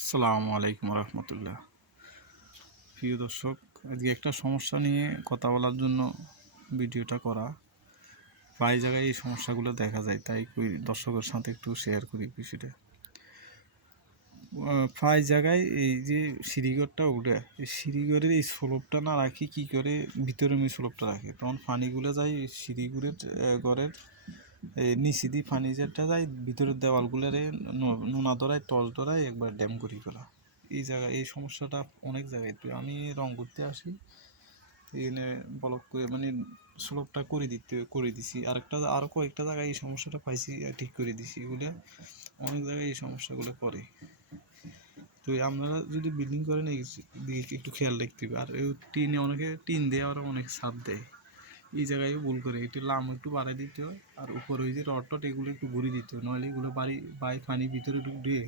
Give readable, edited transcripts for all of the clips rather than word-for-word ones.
আসসালামু আলাইকুম রহমতুল্লাহ। প্রিয় দর্শক, আজকে একটা সমস্যা নিয়ে কথা বলার জন্য ভিডিওটা করা। প্রায় জায়গায় এই সমস্যাগুলো দেখা যায়, তাই দর্শকের সাথে একটু শেয়ার করি বিষয়টা। প্রায় জায়গায় এই যে সিঁড়িঘরটা উঠে, এই সিঁড়িঘরের এই স্লোপটা না রাখি কী করে, ভিতরে আমি স্লোপটা রাখি, তখন পানিগুলো যায় সিঁড়িঘরের ঘরের নিচে দিয়ে পানি যেটা যায় ভিতরের দেওয়ালগুলোরে নোনা ধরায় তল ধরায় একবার ড্যাম করি ফেলা। এই জায়গায় এই সমস্যাটা অনেক জায়গায়। তো আমি রং করতে আসি, এখানে ব্লক করে মানে স্লোপটা করে দিছি। আরও কয়েকটা জায়গায় এই সমস্যাটা পাইছি, ঠিক করে দিছি। এগুলো অনেক জায়গায় এই সমস্যাগুলো করে। তো আপনারা যদি বিল্ডিং করেন এই দিকে একটু খেয়াল রাখতে হবে। আর অনেকে টিন দেয়, আর অনেকে ছাদ দেয়, এই জায়গায় ভুল করে। একটু লাম একটু বাড়াই দিতে হয়, আর উপরে ওই যে রড এগুলো একটু ঘুরিয়ে দিতে হয়, নইলে এগুলো পানি ভিতরে ঢুকে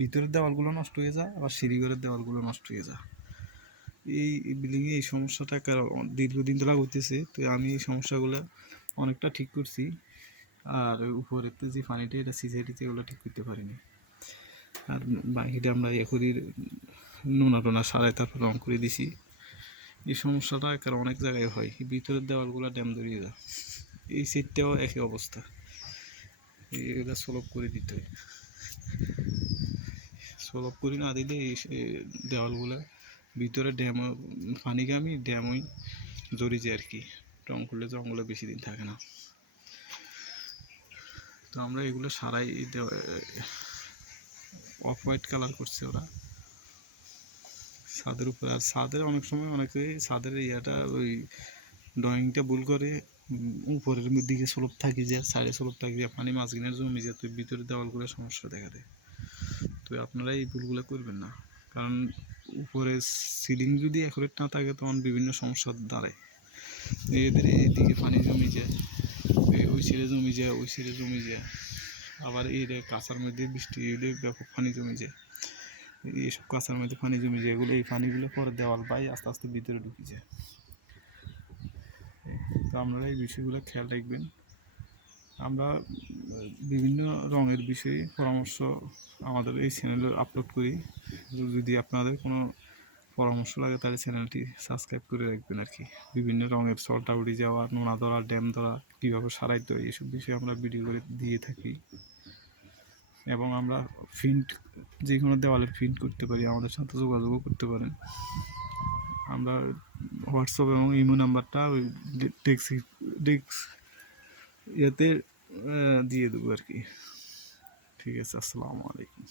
ভিতরের দেওয়ালগুলো নষ্ট হয়ে যায়, আবার সিঁড়িঘরের দেওয়ালগুলো নষ্ট হয়ে যায়। এই বিল্ডিংয়ে এই সমস্যাটা দীর্ঘদিন ধরে হইতেছে। তো আমি এই সমস্যাগুলো অনেকটা ঠিক করছি, আর উপরের যে পানিটা এটা সিসাইটিতে এগুলো ঠিক করতে পারিনি। আর বাকিটা আমরা এখনই নোনা টোনা সারাই তারপর রং করে দিছি। এই সমস্যাটা অনেক জায়গায় হয়, ভিতরের দেওয়ালগুলো ড্যাম ধরিয়ে যায়। এই সিটটাও একই অবস্থা, এগুলো সলভ করে দিতে হয়। সলভ করে না দিলে এই দেওয়ালগুলো ভিতরে পানিগামী ড্যামই জড়িয়ে যায় আর কি। রং করলে রঙগুলো বেশি দিন থাকে না। তো আমরা এগুলো সারাই অফ হোয়াইট কালার করছে ওরা ছাদের উপরে। আর ছাদের অনেক সময় অনেকে ছাদের ওই ড্রয়িংটা ভুল করে, উপরের দিকে স্লোপ থাকি যায়, সাইডে স্লোপ থাকি যায়, পানি মাঝখানের জমি যায়, তো ভিতরে দেওয়ালগুলো সমস্যা দেখা দেয়। তো আপনারা এই ভুলগুলো করবেন না, কারণ উপরে সিলিং যদি অ্যাকুরেট না থাকে তখন বিভিন্ন সমস্যা দাঁড়ায়। এদের এইদিকে পানি জমি যায়, ওই ছেড়ে জমি যায়, ওই ছেড়ে জমি যায়, আবার এই কাঁচার মধ্যে বৃষ্টি এলে ব্যাপক পানি জমে যায়। এইসব কাঁচার মধ্যে পানি জমে যায়, এই পানিগুলো পরে দেওয়াল পাই আস্তে আস্তে ভিতরে ঢুকে যায়। তো আপনারা এই বিষয়গুলো খেয়াল রাখবেন। আমরা বিভিন্ন রঙের বিষয়ে পরামর্শ আমাদের এই চ্যানেলে আপলোড করি। যদি আপনাদের কোনো পরামর্শ লাগে তাহলে চ্যানেলটি সাবস্ক্রাইব করে রাখবেন আর কি। বিভিন্ন রঙের সল্ট উড়ে যাওয়া, নোনা ধরা, ড্যাম ধরা, কীভাবে সারাইতে হয়, এইসব বিষয়ে আমরা ভিডিও করে দিয়ে থাকি। এবং আমরা যে কোনো দেওয়ালের প্রিন্ট করতে পারি, আমাদের সাথে যোগাযোগও করতে পারেন। আমরা হোয়াটসঅ্যাপ এবং ইমো নাম্বারটা ওই ডেস্ক ইয়েতে দিয়ে দেবো আর কি। ঠিক আছে, আসসালামু আলাইকুম।